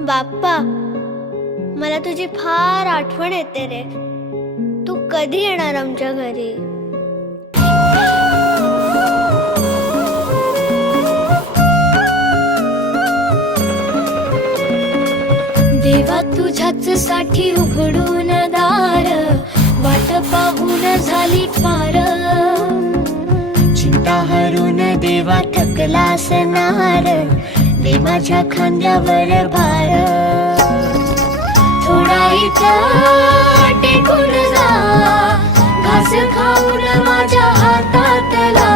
बाप्पा, मला तुझी फार आठवण येते रे. तू कधी येणार आमच्या घरी? देवा तुझ्याच साठी उघडून दार, वाट पाहून झाली पार. चिंता हरून देवा थकला असणार, दे माझ्या खांद्यावर भार. थोडा इथं टेकून जा, घास खाऊन माझ्या हातातला.